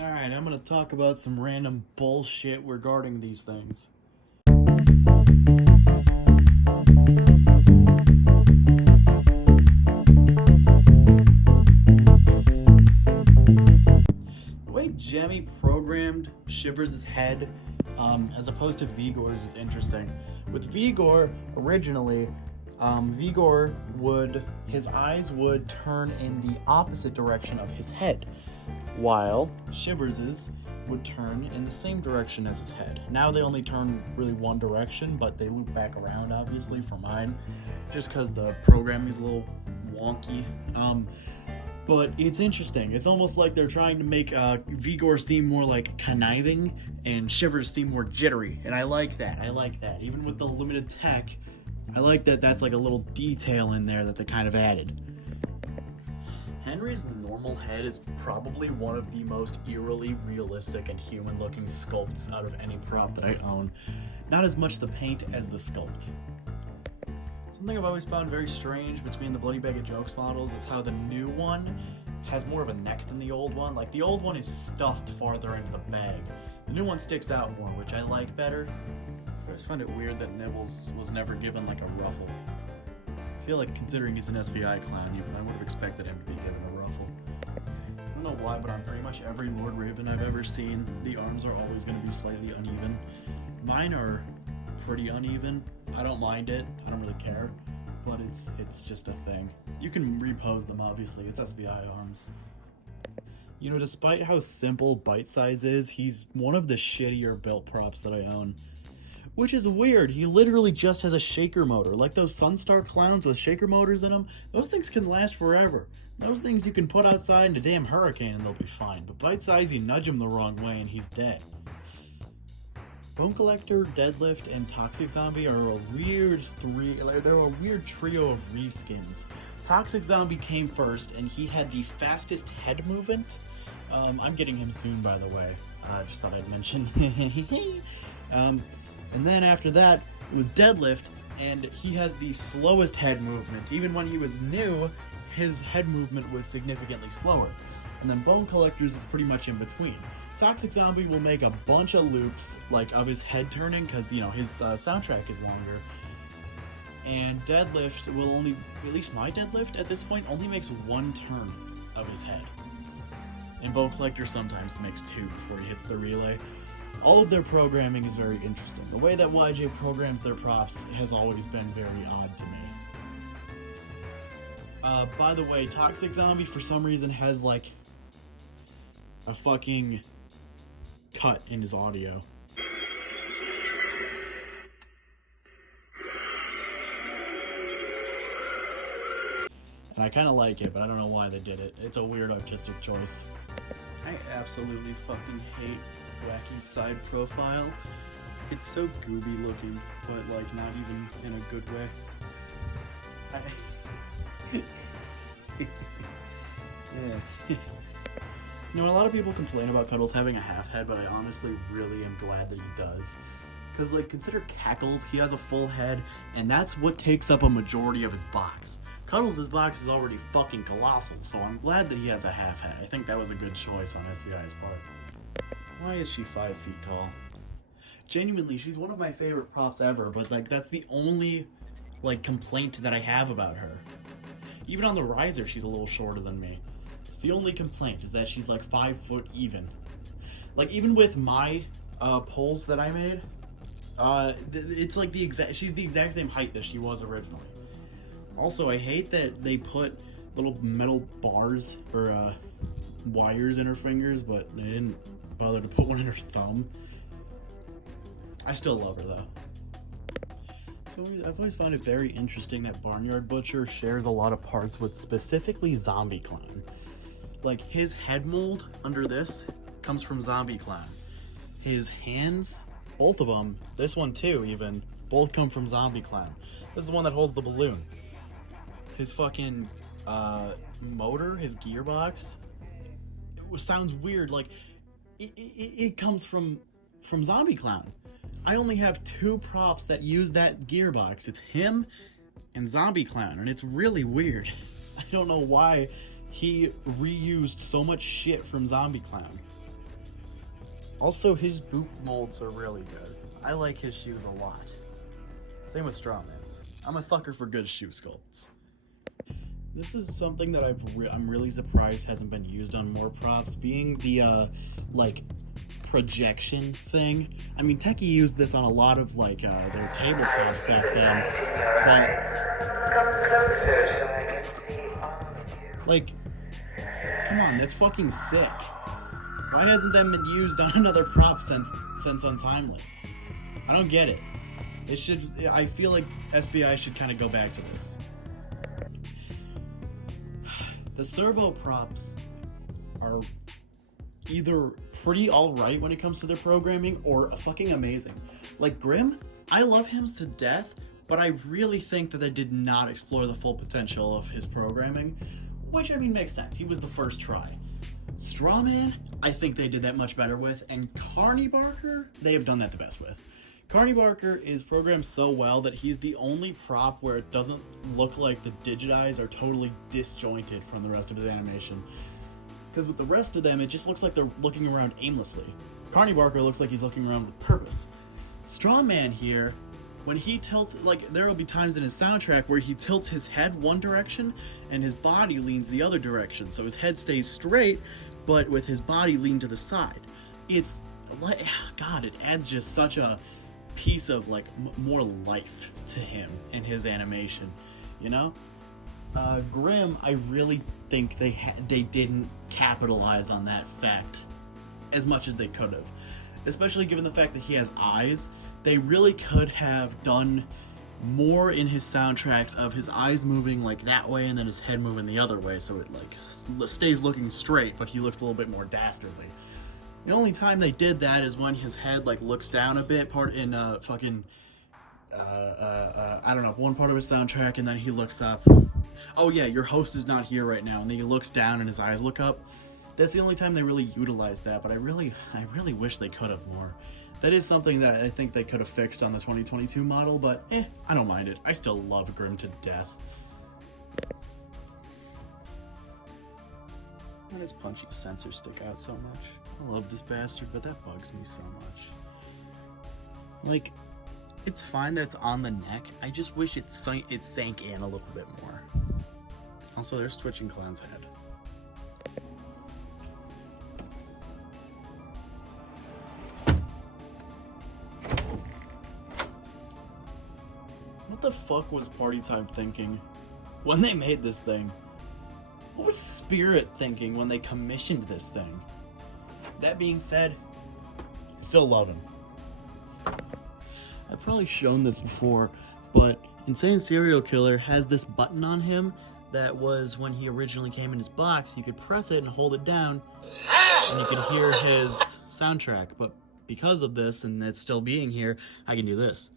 Alright, I'm gonna talk about some random bullshit regarding these things. The way Jemmy programmed Shivers' head, as opposed to Vigor's, is interesting. With Vigor, originally, his eyes would turn in the opposite direction of his head, while Shivers's would turn in the same direction as his head. Now they only turn really one direction, but they loop back around, obviously, for mine, just because the programming is a little wonky. But it's interesting. It's almost like they're trying to make Vigor seem more like conniving and Shivers seem more jittery, and I like that. Even with the limited tech, I like that that's like a little detail in there that they kind of added. Henry's normal head is probably one of the most eerily realistic and human-looking sculpts out of any prop that I own. Not as much the paint as the sculpt. Something I've always found very strange between the Bloody Bag of Jokes models is how the new one has more of a neck than the old one. Like, the old one is stuffed farther into the bag. The new one sticks out more, which I like better. I always find it weird that Nibbles was never given, like, a ruffle. I feel like, considering he's an SVI clown, I would have expected him to be given a ruffle. I don't know why, but on pretty much every Lord Raven I've ever seen, the arms are always going to be slightly uneven. Mine are pretty uneven. I don't mind it. I don't really care. But it's just a thing. You can repose them, obviously. It's SVI arms. You know, despite how simple Bite Size is, he's one of the shittier built props that I own. Which is weird. He literally just has a shaker motor. Like those Sunstar clowns with shaker motors in them, those things can last forever. Those things you can put outside in a damn hurricane and they'll be fine. But Bite Size, you nudge him the wrong way and he's dead. Bone Collector, Deadlift, and Toxic Zombie are a weird they're a weird trio of reskins. Toxic Zombie came first, and he had the fastest head movement. I'm getting him soon, by the way. Just thought I'd mention. And then after that, it was Deadlift, and he has the slowest head movement. Even when he was new, his head movement was significantly slower. And then Bone Collector's is pretty much in between. Toxic Zombie will make a bunch of loops, like, of his head turning, because, you know, his soundtrack is longer. And Deadlift will only, at least my Deadlift at this point, only makes one turn of his head. And Bone Collector sometimes makes two before he hits the relay. All of their programming is very interesting. The way that YJ programs their props has always been very odd to me. By the way, Toxic Zombie, for some reason, has, like, a fucking cut in his audio. And I kind of like it, but I don't know why they did it. It's a weird artistic choice. I absolutely fucking hate Wacky's side profile. It's so gooby looking, but like not even in a good way. Yeah. You know, a lot of people complain about Cuddles having a half head, but I honestly really am glad that he does. Because, like, consider Cackles, he has a full head, and that's what takes up a majority of his box. Cuddles' box is already fucking colossal, so I'm glad that he has a half head. I think that was a good choice on SVI's part. Why is she 5 feet tall? Genuinely, she's one of my favorite props ever, but, like, that's the only, like, complaint that I have about her. Even on the riser, she's a little shorter than me. It's the only complaint, is that she's like 5 foot even. Like, even with my poles that I made, it's like she's the exact same height that she was originally. Also, I hate that they put little metal bars or wires in her fingers, but they didn't bother to put one in her thumb. I still love her though. So I've always found it very interesting that Barnyard Butcher shares a lot of parts with specifically Zombie Clown. Like, his head mold under this comes from Zombie Clown. His hands, both of them, this one too even, both come from Zombie Clown. This is the one that holds the balloon. His fucking motor, his gearbox, sounds weird. Like, it comes from Zombie Clown. I only have 2 props that use that gearbox. It's him and Zombie Clown, and it's really weird. I don't know why he reused so much shit from Zombie Clown. Also, his boot molds are really good. I like his shoes a lot. Same with Strawman's. I'm a sucker for good shoe sculpts. This is something that I'm really surprised hasn't been used on more props, being the like projection thing. I mean, Techie used this on a lot of like their tabletops back then. Come closer so I can see all of you. Like, come on, that's fucking sick. Why hasn't that been used on another prop since Untimely? I don't get it. It should. I feel like SBI should kind of go back to this. The servo props are either pretty alright when it comes to their programming or fucking amazing. Like Grim, I love him to death, but I really think that they did not explore the full potential of his programming, which I mean makes sense. He was the first try. Strawman, I think they did that much better with, and Carney Barker, they have done that the best with. Carney Barker is programmed so well that he's the only prop where it doesn't look like the digit eyes are totally disjointed from the rest of his animation. Because with the rest of them, it just looks like they're looking around aimlessly. Carney Barker looks like he's looking around with purpose. Strawman here, when he tilts, like there will be times in his soundtrack where he tilts his head one direction and his body leans the other direction. So his head stays straight, but with his body leaned to the side. It's like, God, it adds just such a piece of like more life to him and his animation, you know? Grim, I really think they didn't capitalize on that fact as much as they could have, especially given the fact that he has eyes. They really could have done more in his soundtracks of his eyes moving like that way and then his head moving the other way, so it like stays looking straight, but he looks a little bit more dastardly. The only time they did that is when his head like looks down a bit, part in I don't know, one part of his soundtrack, and then he looks up. Oh yeah, your host is not here right now, and then he looks down and his eyes look up. That's the only time they really utilized that, but I really wish they could have more. That is something that I think they could have fixed on the 2022 model, but I don't mind it. I still love Grim to death. Why does Punchy's sensor stick out so much? I love this bastard, but that bugs me so much. Like, it's fine that it's on the neck. I just wish it sank in a little bit more. Also, there's Twitching Clown's head. What the fuck was Party Time thinking when they made this thing? What was Spirit thinking when they commissioned this thing? That being said, I still love him. I've probably shown this before, but Insane Serial Killer has this button on him that was when he originally came in his box. You could press it and hold it down, and you could hear his soundtrack. But because of this, and it still being here, I can do this.